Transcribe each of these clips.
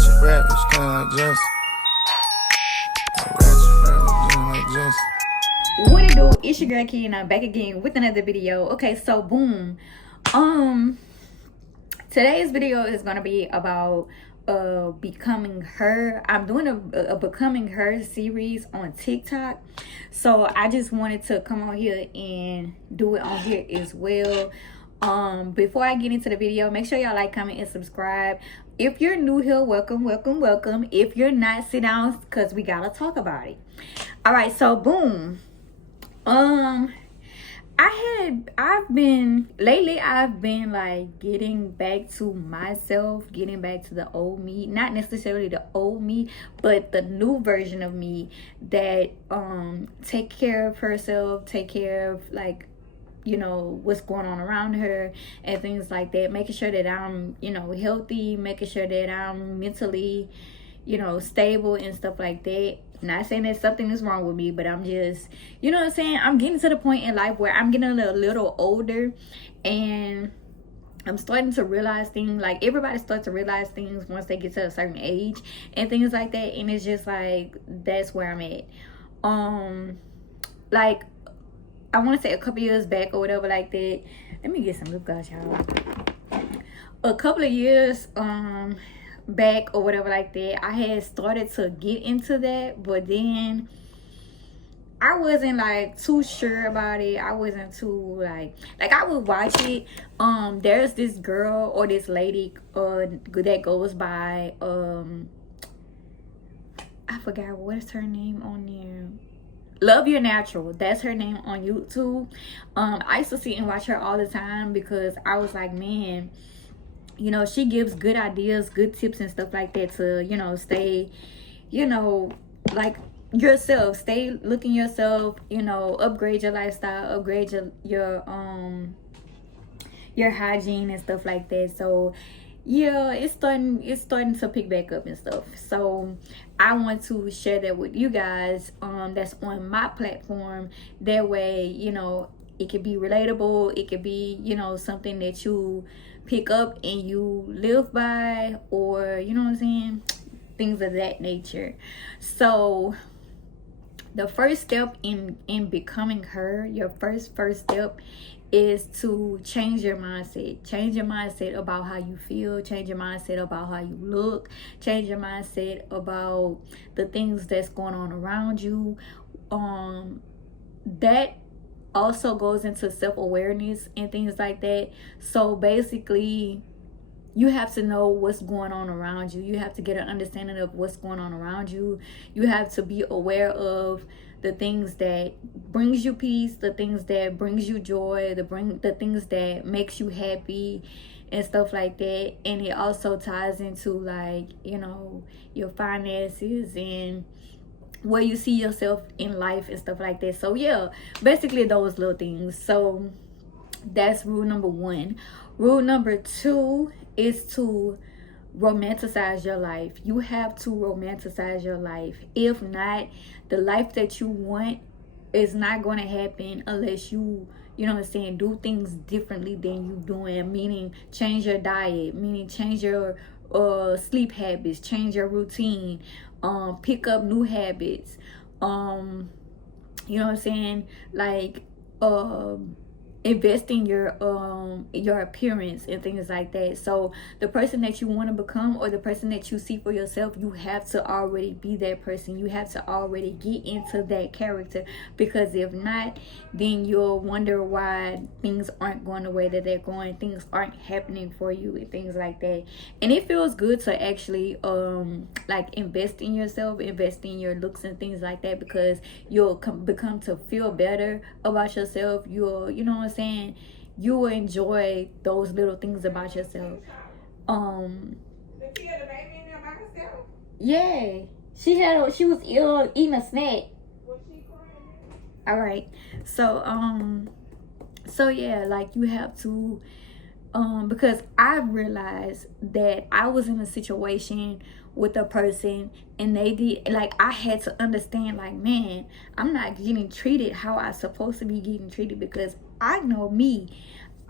ratchet rap, it's kinda like just. Ratchet rap, it's kinda like just. What it do? It's your girl Key, and I'm back again with another video. Okay, so boom. Today's video is gonna be about becoming her. I'm doing a becoming her series on TikTok, so I just wanted to come on here and do it on here as well. Before I get into the video, make sure y'all like, comment, and subscribe. If you're new here, welcome. If you're not, sit down, because we gotta talk about it. All right, so boom. I've been like getting back to myself, getting back to the old me, not necessarily the old me, but the new version of me that take care of herself, take care of, like, you know, what's going on around her and things like that, making sure that I'm, you know, healthy, making sure that I'm mentally, you know, stable and stuff like that. Not saying that something is wrong with me, but I'm just, you know what I'm saying, I'm getting to the point in life where I'm getting a little older, and I'm starting to realize things. Like, everybody starts to realize things once they get to a certain age and things like that, and it's just like, that's where I'm at. Like, I want to say a couple years back or whatever like that. Let me get some lip gloss, y'all. A couple of years back or whatever like that, I had started to get into that, but then I wasn't like too sure about it. I wasn't too like I would watch it. There's this girl or this lady that goes by I forgot what is her name on there. Love Your Natural, that's her name on YouTube. I used to sit and watch her all the time because I was like, man, you know, she gives good ideas, good tips and stuff like that to, you know, stay, you know, like yourself, stay looking yourself, you know, upgrade your lifestyle, upgrade your hygiene and stuff like that. So yeah, it's starting to pick back up and stuff. So I want to share that with you guys, that's on my platform. That way, you know, it could be relatable, it could be, you know, something that you pick up and you live by, or, you know what I'm saying, things of that nature. So the first step in becoming her, your first step is to change your mindset about how you feel, change your mindset about how you look, change your mindset about the things that's going on around you. That also goes into self-awareness and things like that. So basically, you have to know what's going on around you. You have to get an understanding of what's going on around you. You have to be aware of the things that brings you peace, the things that brings you joy, the things that makes you happy and stuff like that. And it also ties into, like, you know, your finances and where you see yourself in life and stuff like that. So yeah, basically those little things. So that's rule number 1. Rule number 2 is to romanticize your life. You have to romanticize your life. If not, the life that you want is not going to happen unless you know what I'm saying, do things differently than you doing. Meaning, change your diet, meaning change your sleep habits, change your routine, pick up new habits, you know what I'm saying, like invest in your appearance and things like that. So the person that you want to become, or the person that you see for yourself, you have to already be that person. You have to already get into that character, because if not, then you'll wonder why things aren't going the way that they're going, things aren't happening for you and things like that. And it feels good to actually like invest in yourself, invest in your looks and things like that, because you'll become to feel better about yourself. You'll, you know what I'm saying, you will enjoy those little things about yourself. Yeah, she was ill eating a snack. All right, so yeah, like, you have to because I realized that I was in a situation with a person, and they did, like, I had to understand, like, man, I'm not getting treated how I supposed to be getting treated, because I know me.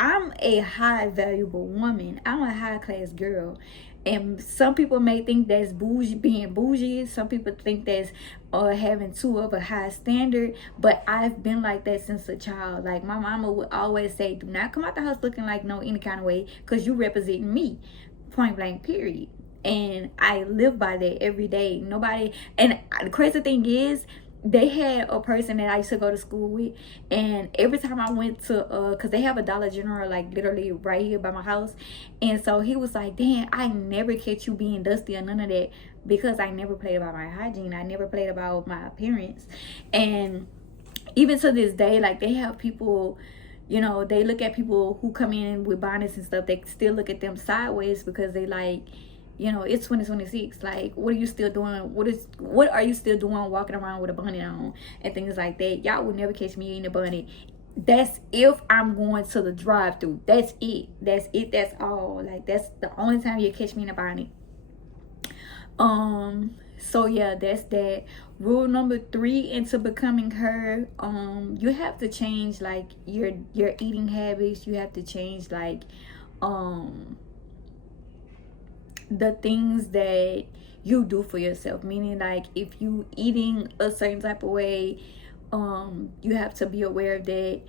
I'm a high valuable woman. I'm a high class girl. And some people may think that's bougie, being bougie. Some people think that's having too of a high standard. But I've been like that since a child. Like my mama would always say, do not come out the house looking like no any kind of way, because you representing me. Point blank, period. And I live by that every day. Nobody, and the crazy thing is, they had a person that I used to go to school with, and every time I went to because they have a Dollar General like literally right here by my house, and so he was like, damn, I never catch you being dusty or none of that, because I never played about my hygiene. I never played about my appearance. And even to this day, like, they have people, you know, they look at people who come in with bonnets and stuff, they still look at them sideways, because they like, you know, it's 2026. Like, what are you still doing? What are you still doing walking around with a bonnet on and things like that? Y'all would never catch me in a bonnet. That's if I'm going to the drive-thru. That's it. That's all. Like, that's the only time you catch me in a bonnet. So yeah, that's that. Rule number 3 into becoming her, you have to change like your eating habits. You have to change like the things that you do for yourself, meaning like if you eating a certain type of way, you have to be aware of that.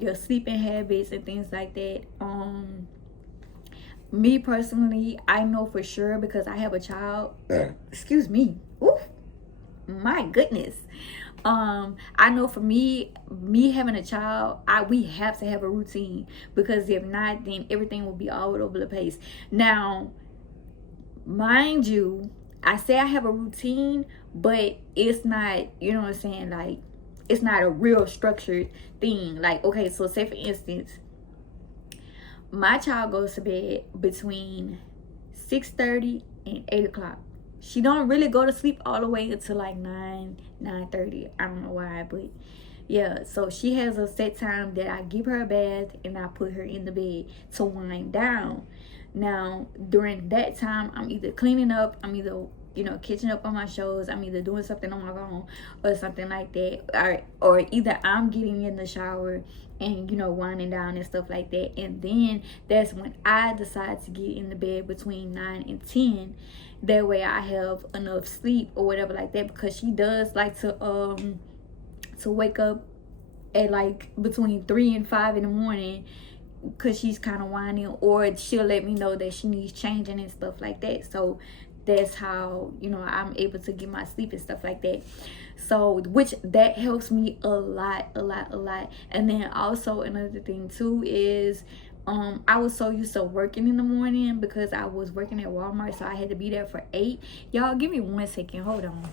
Your sleeping habits and things like that. Me personally, I know for sure, because I have a child. Excuse me. Ooh, my goodness. I know for me having a child, we have to have a routine, because if not, then everything will be all over the place. Now, mind you, I say I have a routine, but it's not, you know what I'm saying, like, it's not a real structured thing. Like, okay, so say for instance, my child goes to bed between 6:30 and 8 o'clock. She don't really go to sleep all the way until like 9:30. I don't know why, but yeah. So she has a set time that I give her a bath and I put her in the bed to wind down. Now, during that time, I'm either cleaning up, I'm either, you know, catching up on my shows, I'm either doing something on my phone or something like that, or either I'm getting in the shower and, you know, winding down and stuff like that. And then that's when I decide to get in the bed between 9 and 10. That way I have enough sleep or whatever like that, because she does like to wake up at like between 3 and 5 in the morning, because she's kind of whining, or she'll let me know that she needs changing and stuff like that. So that's how, you know, I'm able to get my sleep and stuff like that. So, which that helps me a lot. And then also another thing too is, I was so used to working in the morning, because I was working at Walmart, so I had to be there for 8. Y'all give me 1 second, hold on.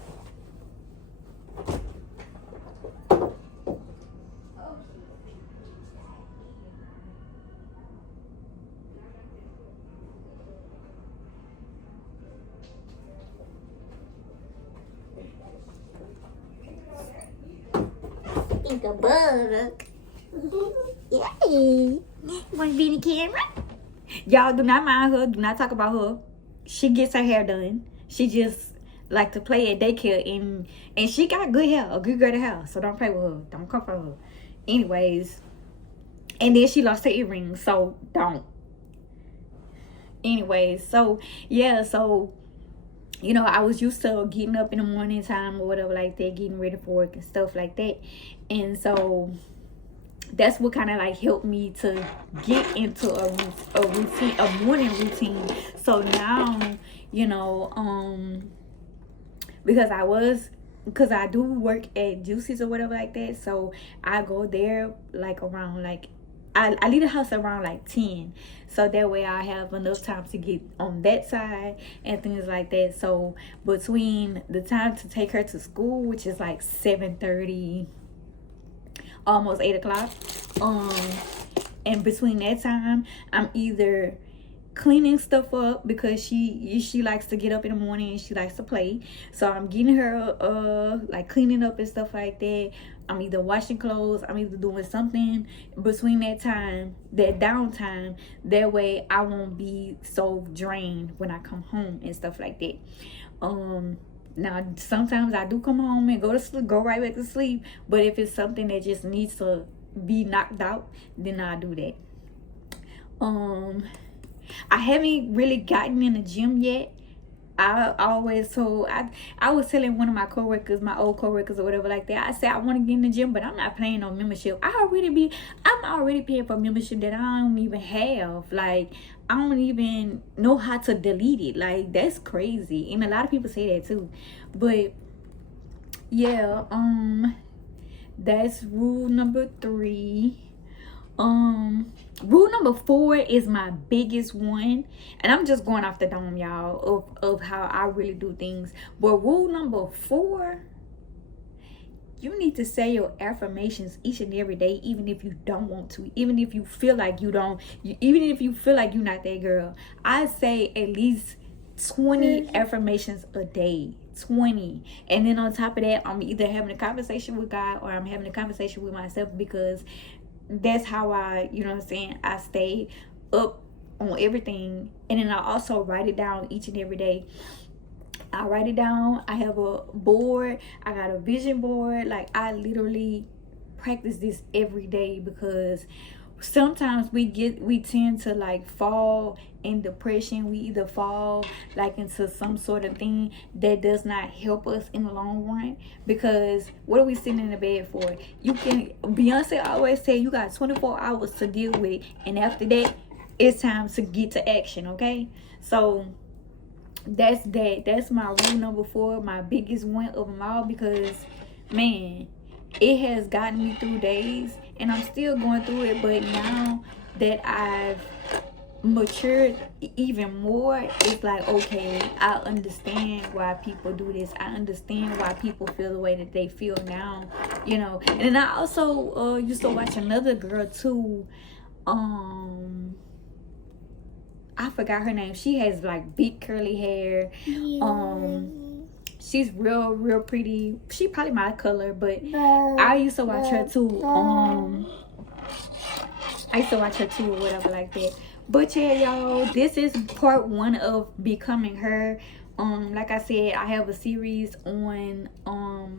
Think a bug. Yay. Want to be in the camera? Y'all do not mind her. Do not talk about her. She gets her hair done. She just like to play at daycare, and she got good hair, a good girl to hair. So don't play with her. Don't come for her. Anyways, and then she lost her earrings, so don't. Anyways, so yeah, so, you know, I was used to getting up in the morning time or whatever like that, getting ready for work and stuff like that. And so that's what kind of like helped me to get into a routine, a morning routine. So now, you know, because I do work at Juicy's or whatever like that, so I go there like around like, I leave the house around like 10, so that way I have enough time to get on that side and things like that. So between the time to take her to school, which is like 7:30, almost 8 o'clock, and between that time, I'm either cleaning stuff up, because she likes to get up in the morning and she likes to play, so I'm getting her like cleaning up and stuff like that. I'm either washing clothes, I'm either doing something between that time, that downtime, that way I won't be so drained when I come home and stuff like that. Now sometimes I do come home and go to sleep, go right back to sleep, but if it's something that just needs to be knocked out, then I'll do that. I haven't really gotten in the gym yet. I was telling one of my coworkers, my old coworkers or whatever like that. I said I want to get in the gym, but I'm not paying no membership. I'm already paying for membership that I don't even have. Like, I don't even know how to delete it. Like, that's crazy. And a lot of people say that too. But yeah, that's rule number 3. Rule number 4 is my biggest one, and I'm just going off the dome, y'all, of how I really do things. But rule number 4, you need to say your affirmations each and every day, even if you don't want to, even if you feel like you don't, even if you feel like you're not that girl. I say at least 20 affirmations a day. 20. And then on top of that, I'm either having a conversation with God or I'm having a conversation with myself, because that's how I, you know what I'm saying, I stay up on everything. And then I also write it down each and every day. I write it down. I have a board. I got a vision board. Like, I literally practice this every day, because sometimes we tend to like fall in depression. We either fall like into some sort of thing that does not help us in the long run, because what are we sitting in the bed for? Beyonce always say you got 24 hours to deal with, and after that it's time to get to action. Okay, so that's my rule number 4, my biggest one of them all, because man, it has gotten me through days, and I'm still going through it. But now that I've matured even more, it's like, okay, I understand why people do this. I understand why people feel the way that they feel now, you know. And then I also used to watch another girl too. I forgot her name. She has like big curly hair. She's real pretty. She probably my color, but I used to watch her too. I used to watch her too, or whatever like that. But yeah, y'all, this is part 1 of becoming her. Like I said, I have a series on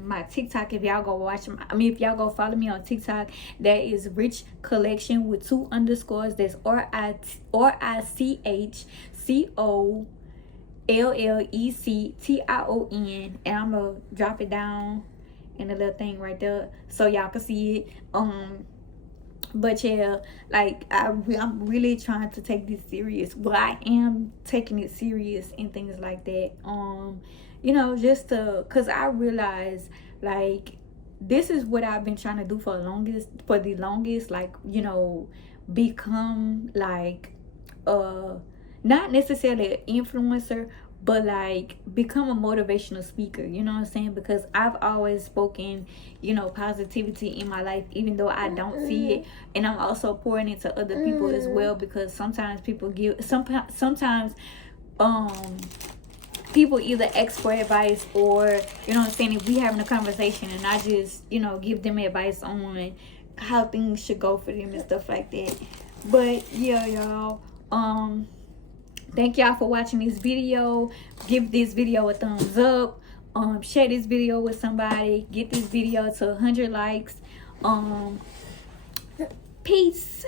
my TikTok. If y'all go watch if y'all go follow me on TikTok, that is Rich Collection with 2 underscores. That's RICHCOLLECTION, and I'm gonna drop it down in the little thing right there so y'all can see it. But yeah, like I'm really trying to take this serious. Well, I am taking it serious and things like that. You know, just cause I realize like this is what I've been trying to do for the longest. Like, you know, become like not necessarily an influencer, but like become a motivational speaker, you know what I'm saying? Because I've always spoken, you know, positivity in my life, even though I don't see it. And I'm also pouring into other people as well, because sometimes people sometimes people either ask for advice, or, you know what I'm saying, if we having a conversation and I just, you know, give them advice on how things should go for them and stuff like that. But yeah, y'all, thank y'all for watching this video. Give this video a thumbs up. Share this video with somebody. Get this video to 100 likes. Peace.